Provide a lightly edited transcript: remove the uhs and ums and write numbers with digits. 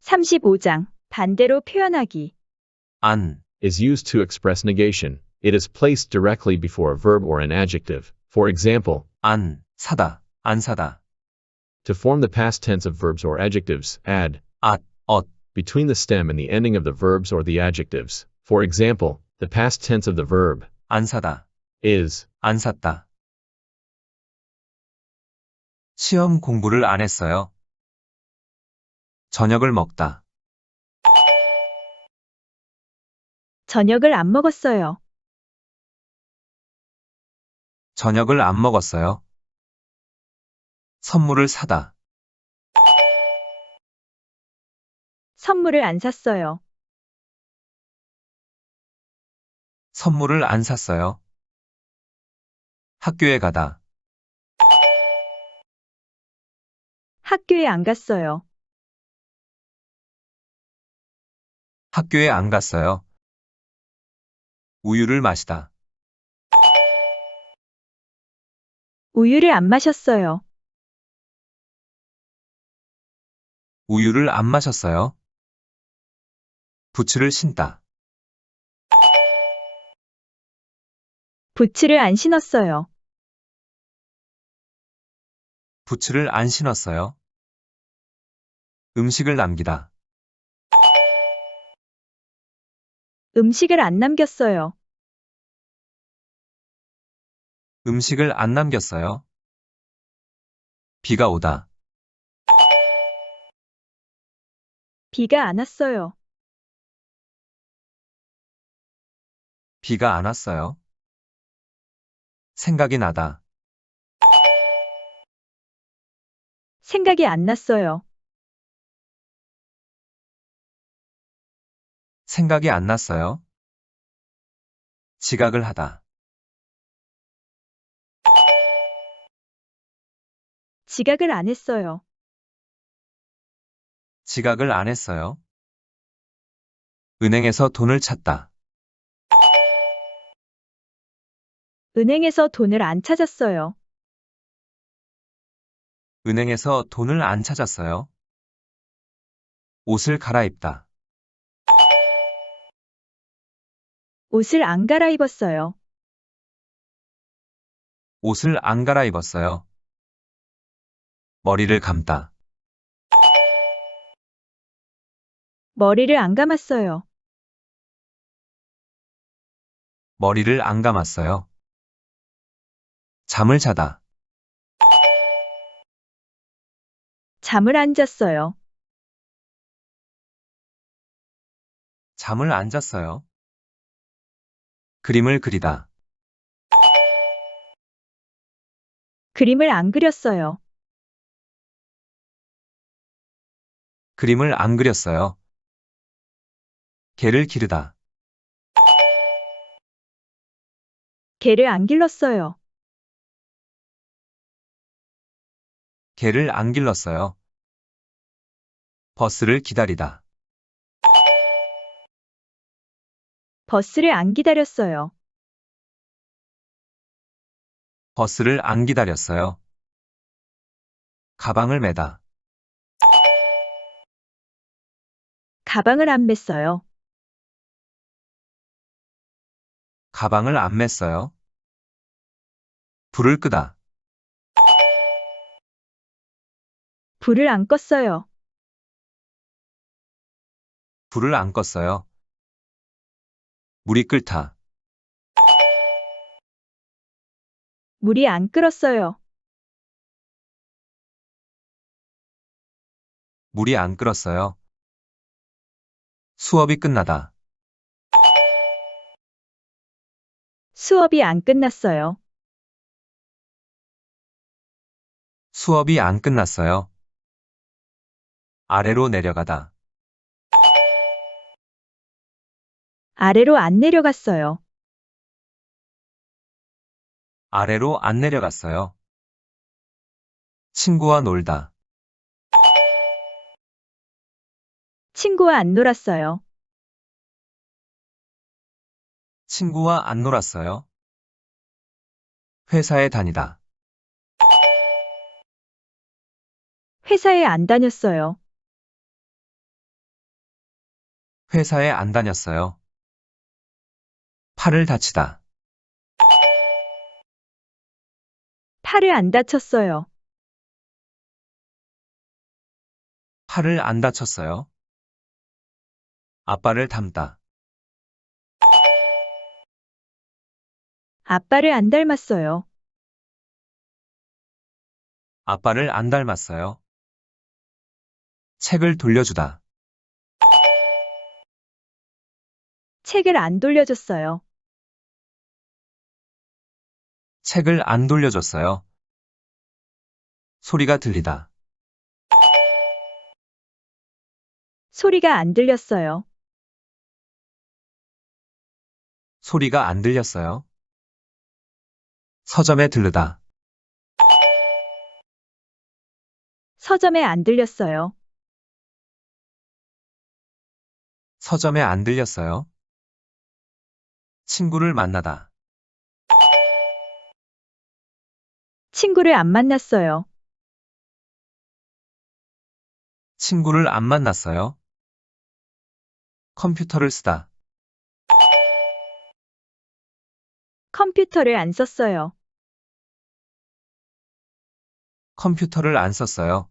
35장 반대로 표현하기. 안, is used to express negation. It is placed directly before a verb or an adjective. For example, 안, 사다, 안 사다. to form the past tense of verbs or adjectives, add 앗, 엇, between the stem and the ending of the verbs or the adjectives. For example, the past tense of the verb 안 사다, is 안 샀다. 시험 공부를 안 했어요. 저녁을 먹다. 저녁을 안 먹었어요. 저녁을 안 먹었어요. 선물을 사다. 선물을 안 샀어요. 선물을 안 샀어요. 학교에 가다. 학교에 안 갔어요. 학교에 안 갔어요. 우유를 마시다. 우유를 안 마셨어요. 우유를 안 마셨어요. 부츠를 신다. 부츠를 안 신었어요. 부츠를 안 신었어요. 음식을 남기다. 음식을 안 남겼어요. 음식을 안 남겼어요. 비가 오다. 비가 안 왔어요. 비가 안 왔어요. 생각이 나다. 생각이 안 났어요. 생각이 안 났어요. 지각을 하다. 지각을 안 했어요. 지각을 안 했어요. 은행에서 돈을 찾다. 은행에서 돈을 안 찾았어요. 은행에서 돈을 안 찾았어요. 옷을 갈아입다. 옷을 안 갈아입었어요. 옷을 안 갈아입었어요. 머리를 감다. 머리를 안 감았어요. 머리를 안 감았어요. 잠을 자다. 잠을 안 잤어요. 잠을 안 잤어요. 그림을 그리다. 그림을 안 그렸어요. 그림을 안 그렸어요. 개를 기르다. 개를 안 길렀어요. 개를 안 길렀어요. 버스를 기다리다. 버스를 안 기다렸어요. 버스를 안 기다렸어요. 가방을 매다. 가방을 안 맸어요. 가방을 안 맸어요. 불을 끄다. 불을 안 껐어요. 불을 안 껐어요. 물이 끓다. 물이 안 끓었어요. 물이 안 끓었어요. 수업이 끝나다. 수업이 안 끝났어요. 수업이 안 끝났어요. 아래로 내려가다. 아래로 안 내려갔어요. 아래로 안 내려갔어요. 친구와 놀다. 친구와 안 놀았어요. 친구와 안 놀았어요. 회사에 다니다. 회사에 안 다녔어요. 회사에 안 다녔어요. 팔을 다치다. 팔을 안 다쳤어요. 팔을 안 다쳤어요. 아빠를 닮다. 아빠를 안 닮았어요. 아빠를 안 닮았어요. 책을 돌려주다. 책을 안 돌려줬어요. 책을 안 돌려줬어요. 소리가 들리다. 소리가 안 들렸어요. 소리가 안 들렸어요. 서점에 들르다. 서점에 안 들렸어요. 서점에 안 들렸어요. 친구를 만나다. 친구를 안 만났어요. 친구를 안 만났어요. 컴퓨터를 쓰다. 컴퓨터를 안 썼어요. 컴퓨터를 안 썼어요.